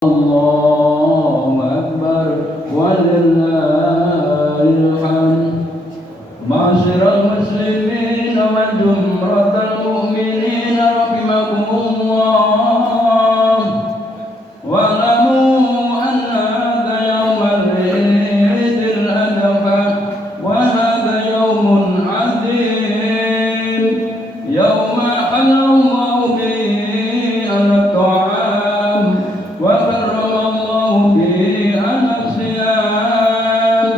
الله أكبر ولله الحمد. معاشر المسلمين وجمرة المؤمنين رحمكم الله، واعلموا أن هذا يوم العيد الأضحى، وهذا يوم عظيم، يوم أحل الله به على الطعام وحرم الله به على الصيام.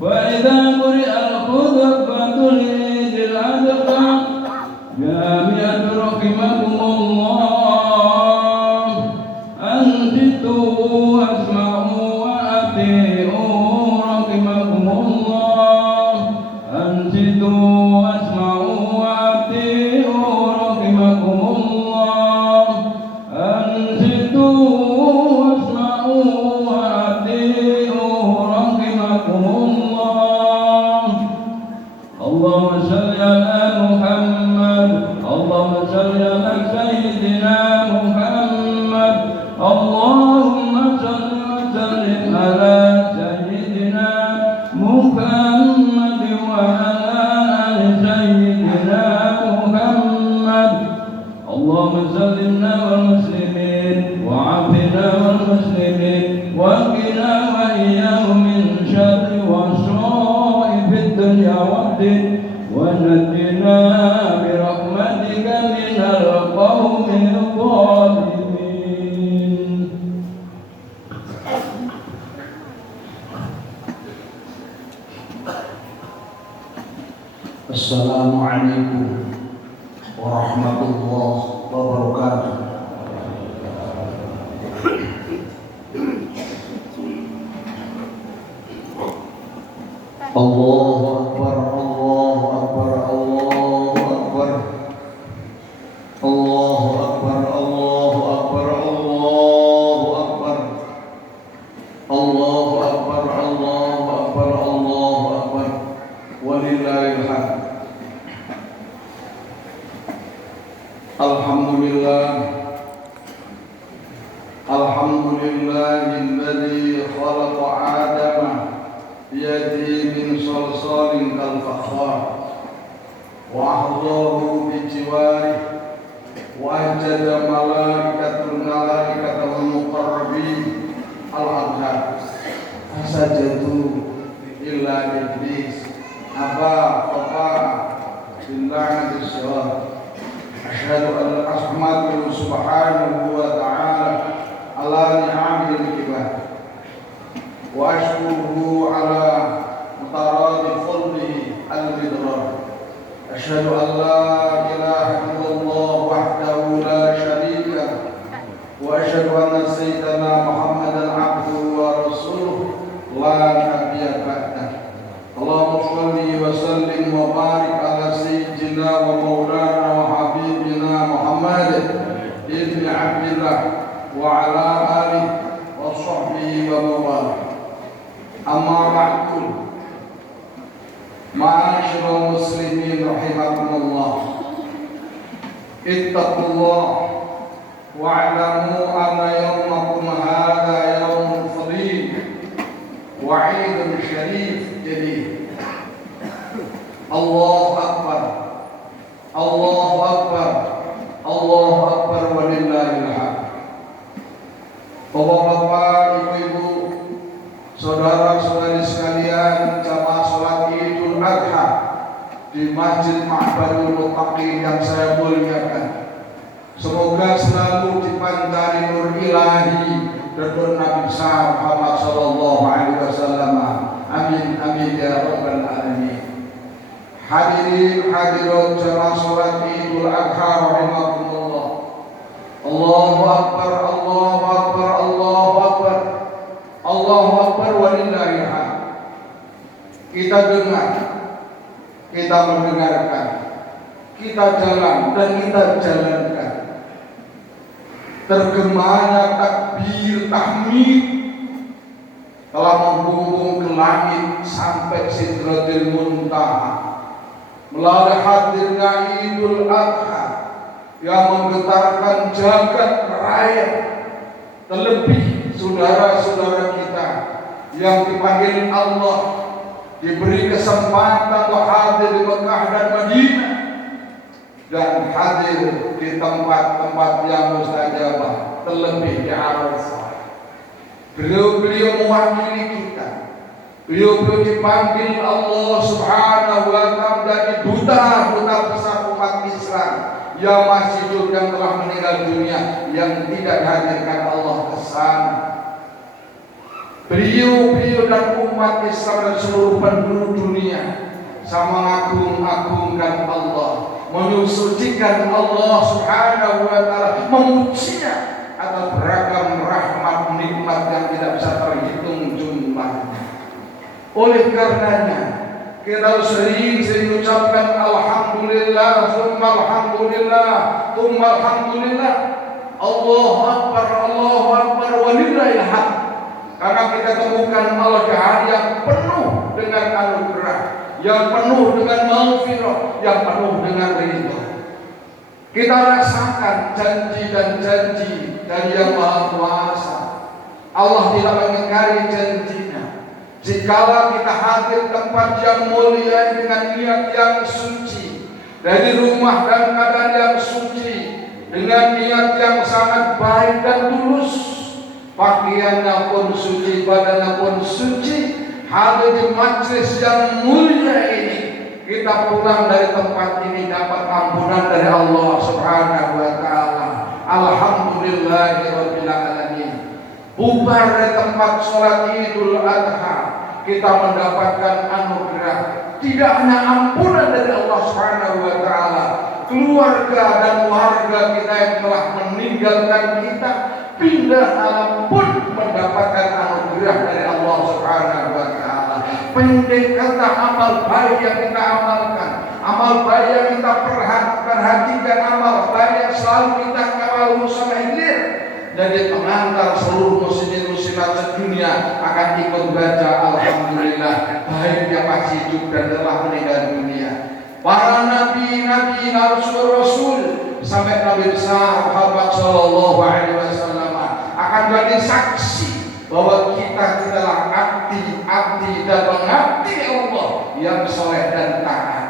وإذا قرئ الخطبة لعيد الأضحى جامعة رحمكم الله، أنصتوا واسمعوا وأطيعوا رحمكم الله، أنصتوا واسمعوا وأطيعوا رحمكم الله، أنصتوا واسمعوا وأطيعوا رحمكم الله. اللهم صل على محمد، اللهم صل على سيدنا محمد، اللهم صل وسلم على سيدنا محمد وعلى آل سيدنا محمد. اللهم سلمنا والمسلمين وعافنا والمسلمين، وقنا وإياهم من شر وصائب الدنيا والدين، ونجنا برحمتك من القوم الظالمين. Assalamualaikum warahmatullahi wabarakatuh. Allahu Akbar, Allahu Akbar, Allahu Akbar, Allahu Akbar, Allahu Akbar, Allahu Akbar, Allahu Akbar, Allahu Akbar, Allahu Akbar, walillahil hamd. Alhamdulillah, alhamdulillahilladzi khalaqa Adama biyadihi min salsalin kal fakhar, wa ahdahu bi jiwari, wa ajada malaikatul muqarrabin al-abhar, fasajadu illa iblis aba faqa billahi bisyawab. Asyhadu an la ilaha subhanahu wa ta'ala ala ni'amil kibar, wa ashkuruhu ala mutaradi fadlihi al-midrar. Asyhadu an la ilaha illallah wahdahu la syarika, wa asyhadu anna sayyidana Muhammadan abduhu wa rasuluh la nabiyya ba'dah. Allahumma shalli wa sallim wa barik ala sayyidina wa maulana wa habibina Muhammad ibn Abdillah wa ala alihi wa sahbihi wa mawala. Amma ba'du, ma'asyiral muslimin rahimakumullah, ittaqullah wa'lamu anna yawmakum hadha yawmun fadil wa 'idun syarif jadid. Allahu Akbar, Allahu Akbar, Allahu Akbar, walillahil hamd. Bapak-bapak, ibu-ibu, saudara-saudari sekalian, jamaah salat Idul Adha di Masjid Ma'badul Muttaqin yang saya muliakan, semoga selalu dipantari nur ilahi dan nur Nabi Muhammad sallallahu alaihi wasallam. Amin amin ya rabbal alamin. Hadirin hadirat jamaah salat Idul Adha rahimakumullah. Allahu Akbar, Allahu Akbar, Allahu Akbar, Allahu Akbar, walillahil hamd. Kita dengar, kita mendengarkan, kita jalan dan kita jalankan tergemanya takbir tahmid telah membumbung ke langit sampai Sidratil Muntaha, melalui hadirnya Idul Adha yang menggetarkan jagat raya Terlebih saudara-saudara kita yang dipanggil Allah, diberi kesempatan untuk hadir di Mekah dan Madinah dan hadir di tempat-tempat yang mustajabah, terlebih di Arafah. Beliau mewakili kita. Beliau dipanggil Allah Subhanahu wa Ta'ala dari duta besar umat Islam yang masih hidup, yang telah meninggal dunia, yang tidak dihadirkan Allah ke sana. Beliau dan umat Islam dan seluruh penduduk dunia sama mengagung-agungkan Allah, menyucikan Allah Subhanahu wa Ta'ala, memujinya atas beragam rahmat nikmat yang tidak bisa terhitung jumlahnya. Oleh karenanya kita sering mengucapkan alhamdulillah, tsumma alhamdulillah, tsumma alhamdulillah, Allahu akbar walillahil hamd. Karena kita temukan Allah di hari yang penuh dengan anugerah, yang penuh dengan maghfirah, yang penuh dengan ridha. Kita rasakan janji dan janji dari Yang Maha Kuasa. Allah tidak mengingkari janjinya. Jikalau kita hadir tempat yang mulia dengan niat yang suci, dari rumah dan keadaan yang suci, dengan niat yang sangat baik dan tulus, pakaiannya pun suci, badannya pun suci, hadir di majlis yang mulia ini, kita pulang dari tempat ini dapat ampunan dari Allah Subhanahu wa Ta'ala. Alhamdulillahirabbil alamin. Bubar dari tempat sholat Idul Adha, kita mendapatkan anugerah, tidak hanya ampunan dari Allah Subhanahu wa Ta'ala, keluarga dan warga kita yang telah meninggalkan kita pindah alam pun mendapatkan anugerah dari Allah Subhanahu wa Ta'ala. Pendek kata, amal baik yang kita amalkan, amal baik yang kita perhatikan, amal baik yang selalu kita kawal sama hilir, jadi pengantar seluruh muslimin muslimat sedunia akan ikut baca alhamdulillah, baik yang masih hidup dan telah meninggal dunia. Para nabi, rasul sampai Nabi besar Muhammad sallallahu alaihi wasallam akan jadi saksi bahwa kita adalah abdi dan mengabdi Allah yang soleh dan taat.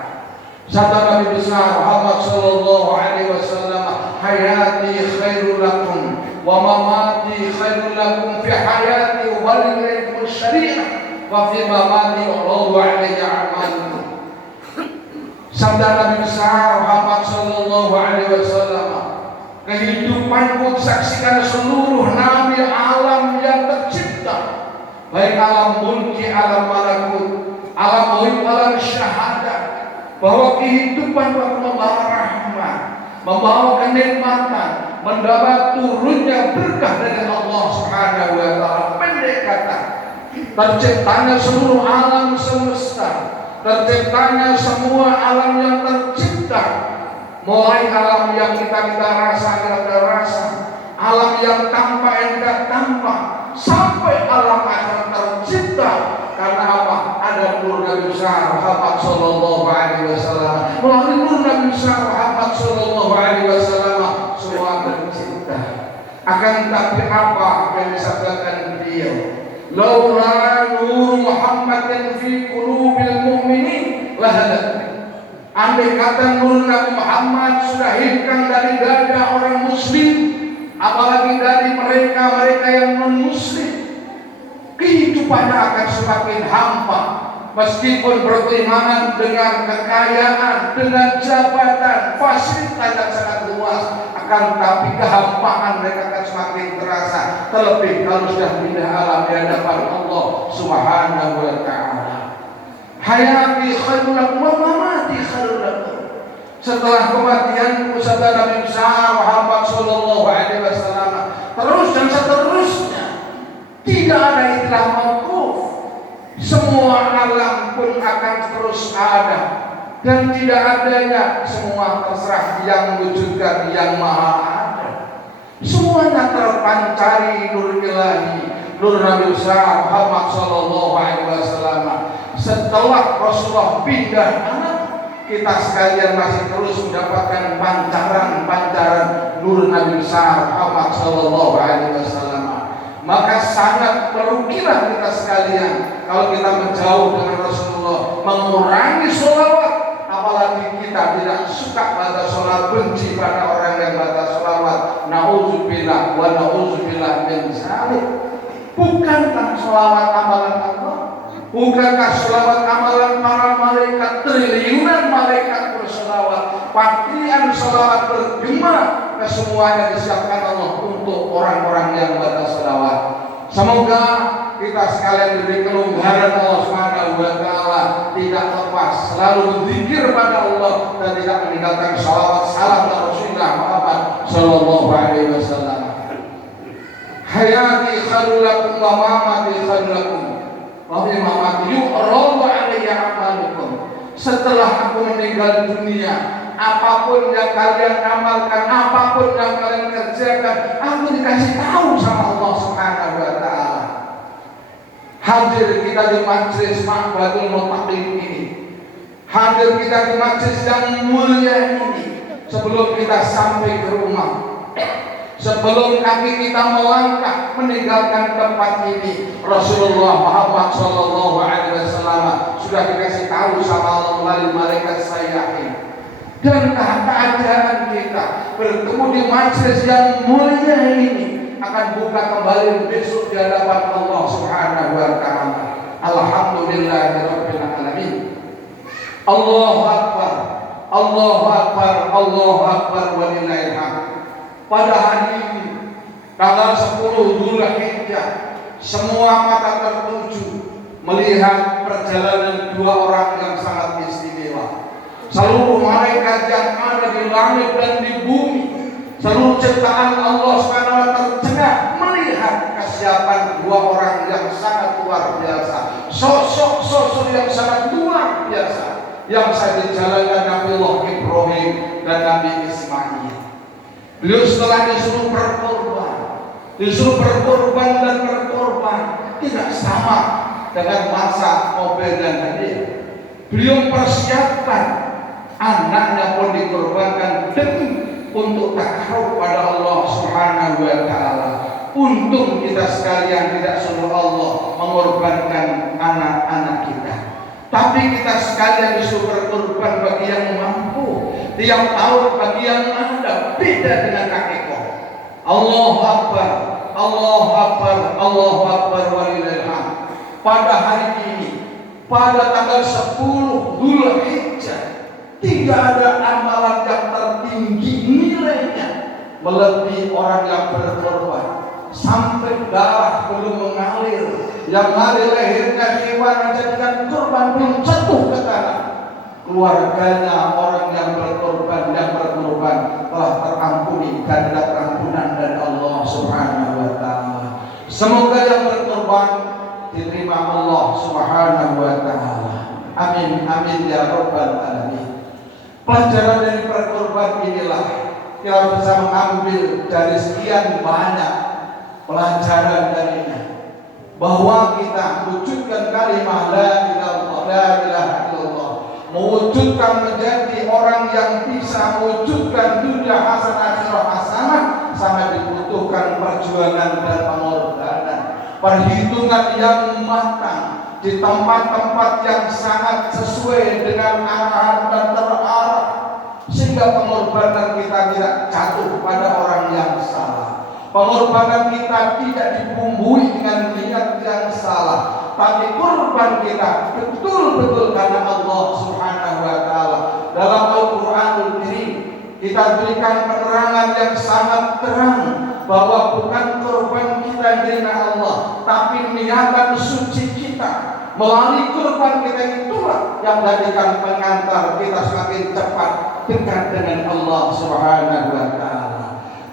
Sabda Nabi besar Muhammad sallallahu alaihi wasallam, hayati khairul lakum wa mamati khairul lakum, fi hayati uballighukum syari'ah wa fi mamati Allahu alaihi a'malukum. Sabda Nabi besar Muhammad sallallahu alaihi wasallam, kehidupanku disaksikan seluruh nabi alam yang tercipta, baik alam mulki, alam malakut, alam ghaib, alam syahadat, bahwa kehidupan akan membawa rahmat, membawa kenikmatan, mendapat turunnya berkah dari Allah Subhanahu wa Ta'ala. Pendek kata, terciptanya seluruh alam semesta, terciptanya semua alam yang tercipta, mulai alam yang kita rasa, alam yang tampak yang tidak tampak, sampai alam akhirat tercipta. Karena apa? Ada nur Nabi besar Muhammad sallallahu alaihi wasallam. Melalui nur Nabi besar Muhammad sallallahu alaihi wasallam semua tercipta. Akan tapi apa yang disabdakan beliau? Laula nur Muhammadin fi qulubil mu'minin lahadat. Andai kata nur Nabi Muhammad sudah hilang dari dada orang muslim, apalagi dari mereka yang non-muslim, kehidupannya akan semakin hampa. Meskipun berkeimanan dengan kekayaan, dengan jabatan, fasilitas yang sangat luas, akan tapi kehampaan mereka akan semakin terasa. Terlebih kalau sudah pindah alam di hadapan Allah Subhanahu wa Ta'ala. Hayati khairul lakum wa mamati khairul lakum. Setelah kematian sabda Nabi besar Muhammad sallallahu alaihi wasallam, terus dan seterusnya, tidak ada istilah mauquf. Semua alam pun akan terus ada, dan tidak adanya semua terserah yang wujudkan yang maha ada. Semuanya terpancari nur ilahi, nur Nabi besar Muhammad sallallahu alaihi wasallam. Setelah Rasulullah pindah anak, kita sekalian masih terus mendapatkan pancaran nur Nabi besar Muhammad sallallahu alaihi wasallam. Maka sangat merugilah kita sekalian kalau kita menjauh dengan Rasulullah, mengurangi sholawat. Apalagi kita tidak suka baca sholawat, benci pada orang yang baca sholawat. Nauzubillah wa nauzubillah min dzalik. Bukankah sholawat amalan Allah? Bukankah sholawat amalan para malaikat? Triliunan malaikat bersolawat, patrian sholawat bergema ke semuanya disiapkan Allah untuk orang-orang yang baca sholawat. Semoga kita sekalian diberi kelonggaran Allah Subhanahu wa taala, tidak lepas selalu berzikir pada Allah dan tidak meninggalkan sholawat salam dan Rasulullah Muhammad sallallahu alaihi wasallam. Hayati khairul lakum wa mamati khairul lakum wa mamati yu'radu alayya amalukum. Setelah aku meninggal dunia, apapun yang kalian amalkan, apapun yang kalian kerjakan, aku dikasih tahu sama Allah Subhanahu wa taala. Hadir kita di majlis Ma'badul Muttaqin ini, hadir kita di majlis yang mulia ini, sebelum kita sampai ke rumah, sebelum kaki kita melangkah meninggalkan tempat ini, Rasulullah Muhammad sallallahu alaihi wasallam sudah dikasih tahu sama Allah melalui malaikat sayyahin. Dan keadaan kita bertemu di majlis yang mulia ini akan buka kembali besok di hadapan Allah Subhanahu wa taala. Alhamdulillahirabbil alamin. Allahu akbar. Allahu akbar. Allahu akbar walillahil hamd. Pada hari ini tanggal 10 Dzulhijjah, semua mata tertuju melihat perjalanan dua orang yang sangat istimewa. Seluruh malaikat yang ada di langit dan di bumi, seluruh ciptaan Allah SWT tercengang melihat kesiapan dua orang yang sangat luar biasa, sosok-sosok yang sangat luar biasa yang saya dijalankan Nabi Allah Ibrahim dan Nabi Ismail. Beliau setelah disuruh berkorban dan berkorban, tidak sama dengan masa mobil dan hadiah. Beliau persiapkan anaknya pun dikorbankan demi untuk takarub pada Allah Subhanahu wa taala. Untung kita sekalian tidak suruh Allah mengorbankan anak-anak kita, tapi kita sekalian disuruh berkorban bagi yang mampu. Tiap tahun bagi yang ada, beda dengan kakekku. Allahu akbar, Allahu akbar, Allahu akbar walillahil hamd. Pada hari ini, pada tanggal 10 Dzulhijjah, tidak ada amalan yang tertinggi nilainya melebihi orang yang berkorban sampai darah belum mengalir, yang mengalir lehernya hewan menjadikan korban belum jatuh ke tanah. Keluarganya orang yang berkorban telah terampuni ganda pengampunan dari Allah Subhanahu wa taala. Semoga yang berkorban diterima Allah Subhanahu wa taala. Amin amin ya rabbal alamin. Pelajaran dari perkorban inilah kita bisa mengambil dari sekian banyak pelajaran darinya, bahwa kita wujudkan kalimat la ilaha illallah, mewujudkan menjadi orang yang bisa mewujudkan dunia hasanah akhirah hasanah, sangat dibutuhkan perjuangan dan pengorbanan, perhitungan yang matang di tempat-tempat yang sangat sesuai dengan arahan dan terarah, sehingga pengorbanan kita tidak jatuh pada orang yang salah. Pengorbanan kita tidak dibumbui dengan niat yang salah, tapi korban kita betul-betul karena Allah Subhanahu wa taala. Dalam Al-Qur'anul Karim kita berikan penerangan yang sangat terang bahwa bukan korban kita karena Allah, tapi niatan suci kita melalui korban kita itulah yang menjadikan pengantar kita semakin cepat dekat dengan Allah Subhanahu wa taala.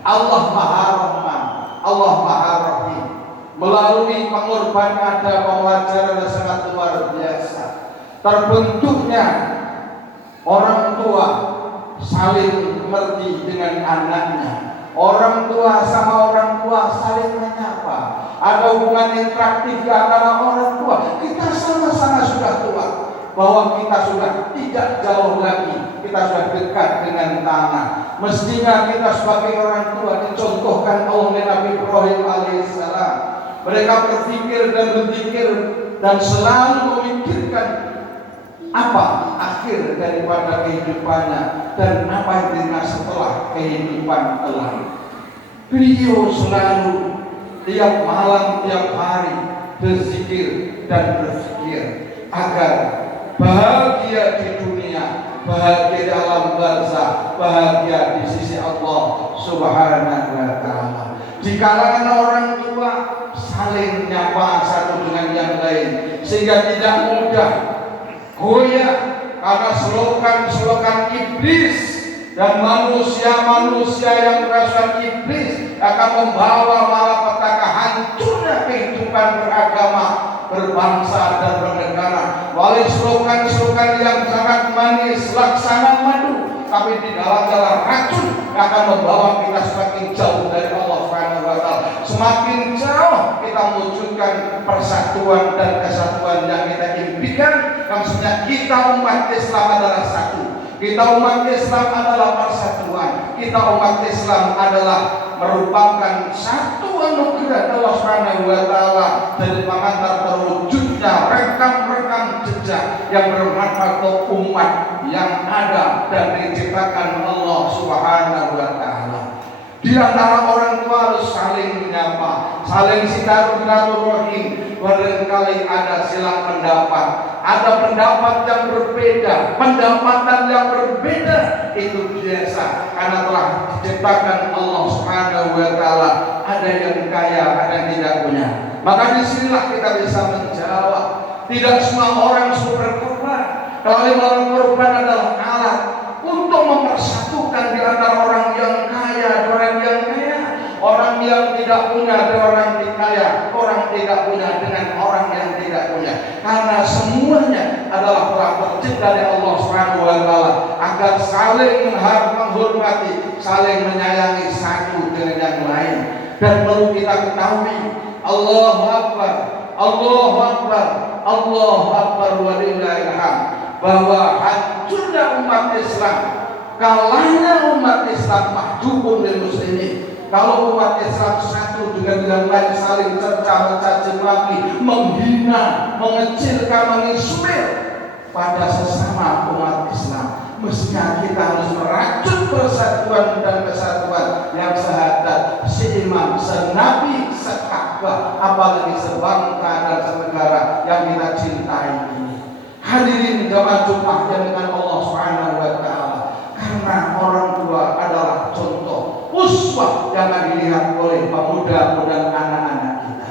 Allah Maha Rahman, Allah Maha Rahim. Melalui pengorbanan ada pembelajaran yang sangat luar biasa. Terbentuknya orang tua saling mengerti dengan anaknya. Orang tua sama orang tua saling menyapa. Ada hubungan interaktif di antara orang tua. Kita sama-sama sudah tua, bahwa kita sudah tidak jauh lagi, kita sudah dekat dengan tanah. Mestinya kita sebagai orang tua dicontohkan oleh Nabi Ibrahim alaihissalam. Mereka berpikir dan berzikir dan selalu memikirkan apa akhir daripada kehidupannya dan apa yang terjadi setelah kehidupan alam. Beliau selalu tiap malam, tiap hari berzikir dan berpikir agar bahagia di dunia, bahagia di alam barzakh, bahagia di sisi Allah Subhanahu wa taala. Di kalangan orang tua saling nyapa satu dengan yang lain sehingga tidak mudah goyah karena selokan-selokan iblis dan manusia-manusia yang merasa iblis akan membawa malapetaka hancurnya kehidupan beragama, berbangsa dan bernegara. Walau slogan-slogan yang sangat manis laksana madu, tapi di dalam racun akan membawa kita semakin jauh dari Allah Subhanahu wa taala. Semakin jauh kita mewujudkan persatuan dan kesatuan yang kita impikan. Maksudnya kita umat Islam adalah satu. Kita umat Islam adalah persatuan. Kita umat Islam adalah merupakan satu anugerah Allah Subhanahu wa taala dari pengantar terwujudnya rekam-rekam jejak yang bermanfaat untuk umat yang ada dan diciptakan Allah Subhanahu wa taala. Di antara orang tua harus saling menyapa, saling silaturahim. Barangkali ada silang pendapat, ada pendapat yang berbeda, pendapatan yang berbeda, itu biasa karena telah diciptakan Allah Subhanahu wa taala. Ada yang kaya, ada yang tidak punya. Maka disinilah kita bisa menjawab. Tidak semua orang suka berkorban. Kalau orang korban adalah alat untuk mempersatukan di antara orang yang kaya dan orang yang kaya, orang yang tidak punya dan orang yang kaya, orang tidak punya dengan orang yang tidak punya. Karena semuanya adalah telah tercipta dari Allah Subhanahu wa taala agar saling menghormati, saling menyayangi satu dengan yang lain. Dan perlu kita ketahui, Allahu Akbar, Allahu Akbar, Allahu Akbar walillahil hamd, bahwa hancurnya umat Islam, kalahnya umat Islam, mahjubun lil muslimin. Kalau umat Islam satu dengan yang lain saling cerca mencaci maki, menghina, mengecilkan, mengismir pada sesama umat Islam, mestinya kita harus merajut persatuan dan kesatuan yang syahadat, seiman, senabi, seka'bah, apalagi sebangsa dan senegara yang kita cintai ini. Hadirin jamaah Jumat yang dengan Allah Subhanahu wa taala, karena orang tua adalah contoh uswah yang akan dilihat oleh pemuda dan anak-anak kita.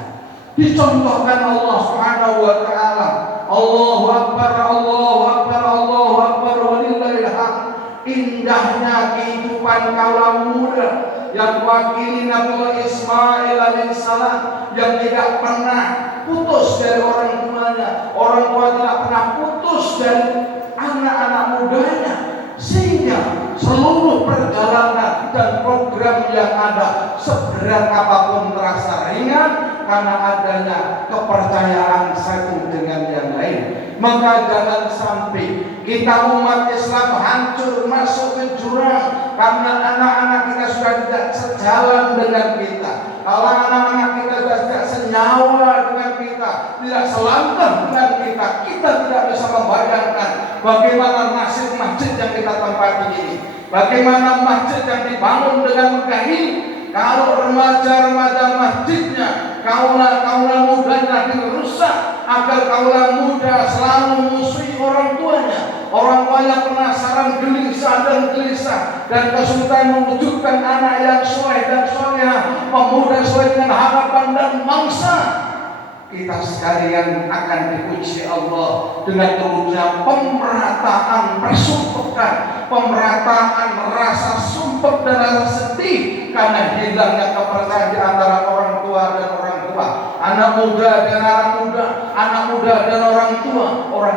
Dicontohkan Allah Subhanahu wa taala. Allahu Akbar, Allahu Akbar, Allahu Akbar walillahil hamd. Indahnya kehidupan kaum muda yang wakili Nabi Ismail alaihissalam yang tidak pernah putus dari orang tuanya, orang tua tidak pernah putus dari anak-anak mudanya, sehingga seluruh perjalanan dan program yang ada seberat apapun terasa ringan karena adanya kepercayaan satu dengan yang lain. Maka jangan sampai kita umat Islam hancur masuk ke jurang karena anak-anak kita sudah tidak sejalan dengan kita. Kalau anak-anak kita sudah tidak senyawa dengan kita, tidak selantar dengan kita, kita tidak bisa membayangkan bagaimana nasib masjid yang kita tempati ini, bagaimana masjid yang dibangun dengan megah ini. Kalau remaja-remaja masjidnya, kaula-kaula mudanya dirusak agar kaula muda selalu musuhi orang tuanya, orang tuanya penasaran, gelisah dan gelisah dan kesulitan mewujudkan anak yang soleh dan solehah, pemuda sesuai dengan harapan dan mangsa. Kita sekalian akan dipuji Allah dengan turunnya pemerataan persumpekan, pemerataan rasa sumpek dan rasa sedih karena hilangnya kepercayaan di antara orang tua dan orang tua, anak muda dan anak muda, anak muda dan orang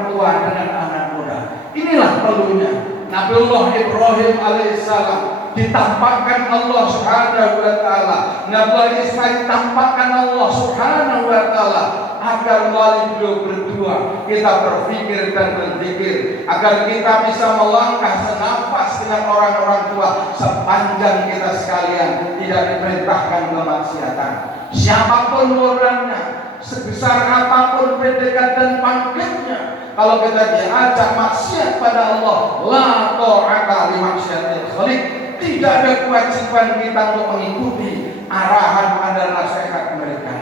tua dengan anak muda. Inilah perlunya Nabiullah Ibrahim alaihissalam ditampakkan Allah Subhanahu wa taala, Nabi Ismail ditampakkan Allah Subhanahu wa taala agar melalui beliau berdua kita berpikir dan berzikir agar kita bisa melangkah senafas dengan orang-orang tua sepanjang kita sekalian tidak diperintahkan kemaksiatan. Siapapun orangnya, sebesar apapun predikat dan pangkatnya, kalau kita diajak maksiat pada Allah, la ta'ata li maksiatil khaliq, tidak ada kewajiban kita untuk mengikuti arahan dan nasihat mereka.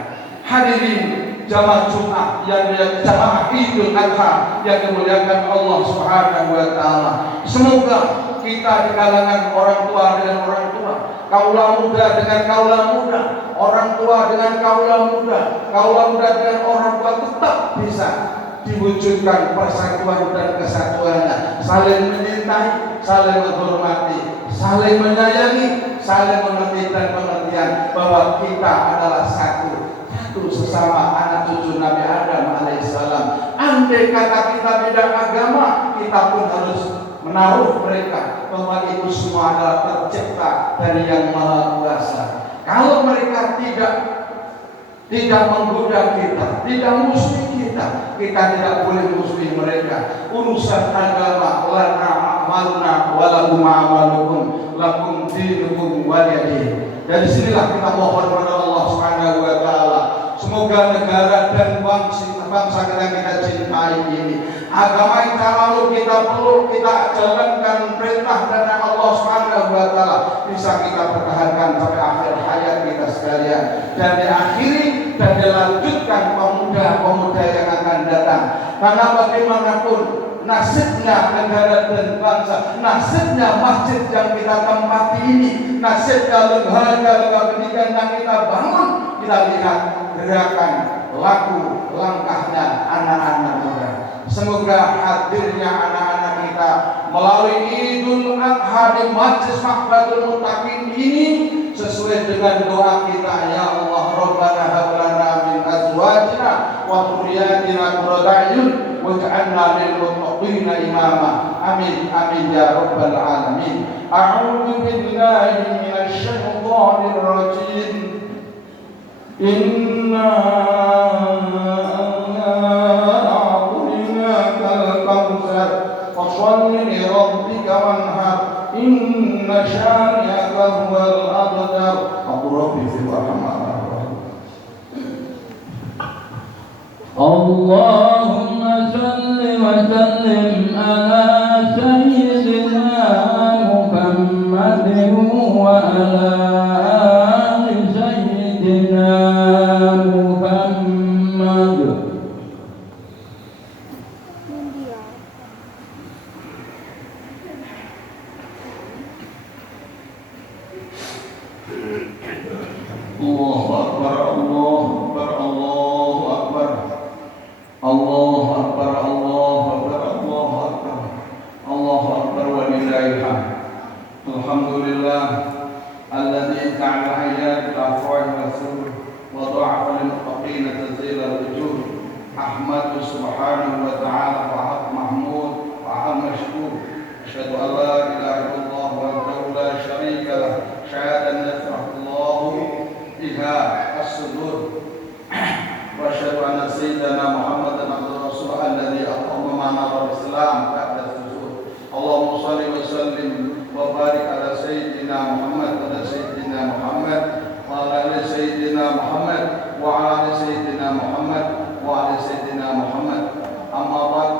Hadirin jamaah Jumat yang jamaah Idul Adha yang dimuliakan Allah Subhanahu wa taala. Semoga kita di kalangan orang tua dengan orang tua, kaula muda dengan kaula muda, orang tua dengan kaula muda dengan orang tua tetap bisa diwujudkan persatuan dan kesatuannya, saling mencintai, saling menghormati, saling menyayangi, saling mengerti dan pengertian bahwa kita adalah satu sesama anak cucu Nabi Adam alaihissalam. Andai kata kita beda agama, kita pun harus menaruh mereka bahwa itu semua adalah tercipta dari Yang Maha Kuasa. Kalau mereka tidak menggoda kita, tidak musuh kita tidak boleh musuhi mereka. Urusan agama, lana amalna walakum amalukum lakum dinukum waliyadin. Dari sinilah kita mohon kepada Allah Subhanahu wa taala, semoga negara dan bangsa kita cintai ini, agama yang kalau kita perlu kita jalankan perintah dari Allah Subhanahu wa taala, bisa kita pertahankan sampai akhir hayat kita sekalian, dan diakhiri dan dilanjutkan pemuda-pemuda yang akan datang. Karena bagaimanapun nasibnya negara dan bangsa, nasibnya masjid yang kita tempati ini, nasibnya lembaga pendidikan yang kita bangun, kita lihat gerakan laku langkahnya anak-anak muda. Semoga hadirnya anak-anak kita melalui Idul Adha di Majlis Mahfadul Muttaqin ini sesuai dengan doa kita, ya Allah Rabbana hab lana min azwajina wa dhurriyyatina qurrata a'yun waj'alna lil muttaqina imama. Amin amin ya rabbal alamin. A'udzu billahi minasy syaithanir rajim. Inna a'tainakal kautsar fasholli li rabbika wanhar inna syani'aka huwal abtar. Rabbi fil rahmah. Allahumma salli wa sallim ala sayyidina Muhammadin wa ala ali sayyidina Muhammad. Allahu Akbar, Allahu Akbar, Allahu Akbar, Allahu Akbar, Allahu Akbar, Allahu Akbar, Allahu Akbar wa lillahil hamd. Alhamdulillah alladzi ja'ala hayat al-afwah rasul wa dha'afa lil muttaqin tanzil al-ujur. Ahmadu subhanahu wa ta'ala wa haq mahmud wa haq mashkur. Asyhadu an la ilaha illallah wa la syarika lah, syahadatan yafrahullahu biha as-sudur. Wa asyhadu anna sayyidana Muhammadan abduhu rasul alladzi aqama ma'ana al-islam ba'da as-sujud. Allahumma shalli wa sallim wa barik ala sayyidina Muhammad wa ala sayyidina Muhammad wa ala ali sayyidina Muhammad wa ala ali sayyidina Muhammad wa ala sayyidina Muhammad. Amma ba'd,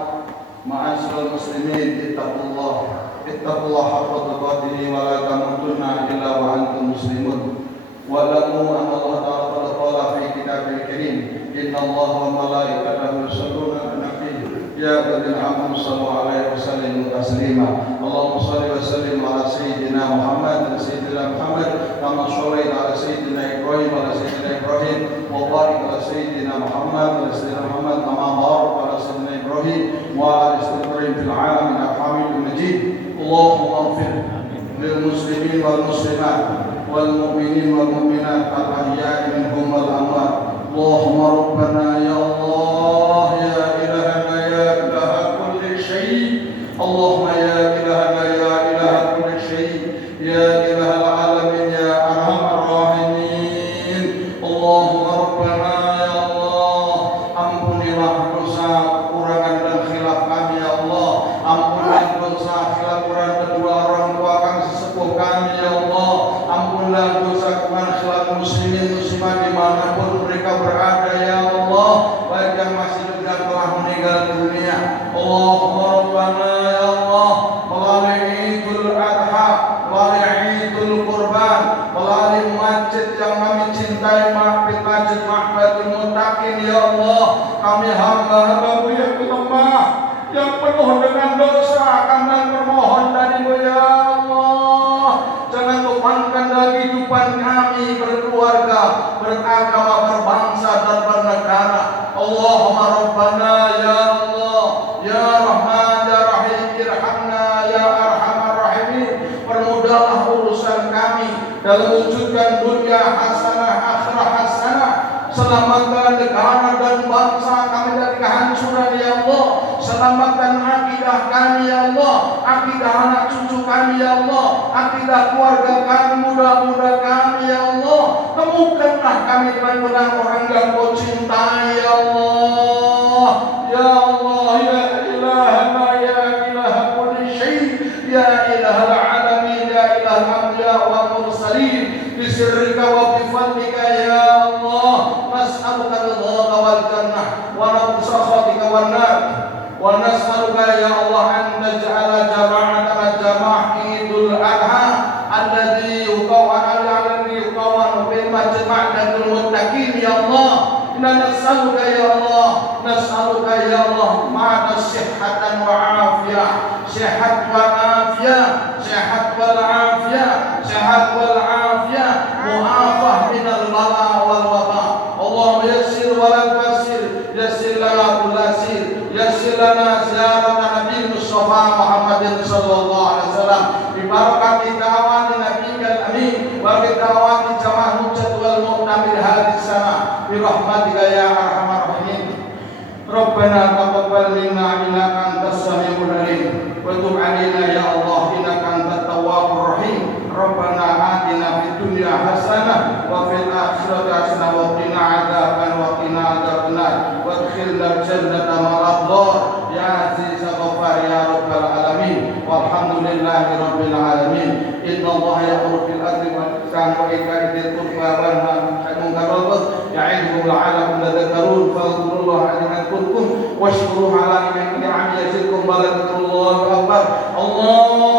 ma'asyiral muslimin, ittaqullah haqqa tuqatih wa la tamutunna illa wa antum muslimun. Wa'lamu anna Allah ta'ala qala fi kitabil karim, inna Allah wa malaikatahu yusholluna 'alan nabi ya ayyuhallazina amanu shallu 'alaihi wa sallimu taslima. Allahumma shalli wa sallim ala sayyidina Muhammad wa sayyidina Muhammad kama shallaita ala sayyidina Ibrahim wa ala sayyidina Ibrahim wa barik ala sayyidina Muhammad wa ala sayyidina Muhammad kama barakta ala sayyidina Ibrahim wa ala sayyidina Ibrahim fil 'alamin innaka Hamidum Majid. Allahumma ighfir lil muslimin wal muslimat wal mu'minin wal mu'minat al-ahya'i minhum wal amwat. Allahumma rabbana ya Allah ya ilahana ya ilaha kulli syai'. Allahumma ya ilahana ya ilaha kulli syai', ya ilahal alamin ya arhamar rahimin. Allahumma rabbana ya Allah, ampunilah dosa kekurangan dan khilaf kami ya Allah. Ampunilah dosa khilaf kekurangan kedua orang tua kami sesepuh kami ya Allah. Ampunilah dosa kekurangan khilaf muslimin muslimat dimanapun mereka berada ya Allah. ma'batil muttaqin ya Allah. Kami hamba-hamba-Mu yang lemah, yang penuh dengan dosa, kami bermohon dari-Mu ya Allah. Jangan tumpangkan dalam kehidupan kami berkeluarga, beragama, berbangsa dan bernegara. Allahumma Rabbana ya Allah, ya Rahman ya Rahim, irhamna ya Arhamar Rahimin. Permudahlah urusan kami dalam wujudkan dunia hasanah, akhirah hasanah. Selamatkan negara dan bangsa kami dari kehancuran ya Allah. Selamatkan akidah kami ya Allah, akidah anak cucu kami ya Allah, akidah keluarga kami, muda-muda kami ya Allah. Temukanlah kami dengan orang yang Kau cintai ya Allah. Ya Allah ya ilahana ya ilaha kulli syai, ya ilahal alamin, ya ilahal anbiya wal mursalin. Bisirrika wa bifadlika ya Allah, nas'aluka ridhaka wal jannah wa na'udzu sakhatika wan nar. Wa nas'aluka ya Allah an taj'ala jama'atana jama'ah Idul Adha alladzi yuqawwanu bil majma'atul muttaqin ya Allah. Inna nas'aluka ya Allah, nas'aluka ya Allah ma'ana sihhatan wa afiyah, sehat wal afiyah, sehat wal afiyah, sehat wal afiyah, mu'afah minal bala wal waba. Allahumma yassir wa la tu'assir, yassir lana kulla sir, yassir lana ziyarat Nabi Mustafa Muhammadin sallallahu alaihi wasallam bi barakati da'wati nabiyil amin wa bi da'wati jamaah hujjat wal mu'tamir hadis sana bi rahmatika ya arhamar rahimin. Rabbana taqabbal minna innaka antas samiul alim wa tub alaina ya Allah innaka antat tawwabur rahim. Rabbana atina fid dunya hasanah wa fil akhirati hasanah wa qina adzaban wa qina adzabannar wa adkhilna jannata ma'al abrar ya aziz ghaffar ya rabbal alamin walhamdulillahi rabbil alamin. Inna Allah ya'muru bil adli wal ihsan wa ita'i dzil qurba wa yanha 'anil munkari wal baghi ya'idukum la'allakum tadhakkarun fadhkurullaha 'inda dhikrikum washkuruhu 'ala ni'amihi yazidkum wa la dzikrullahi akbar. Allah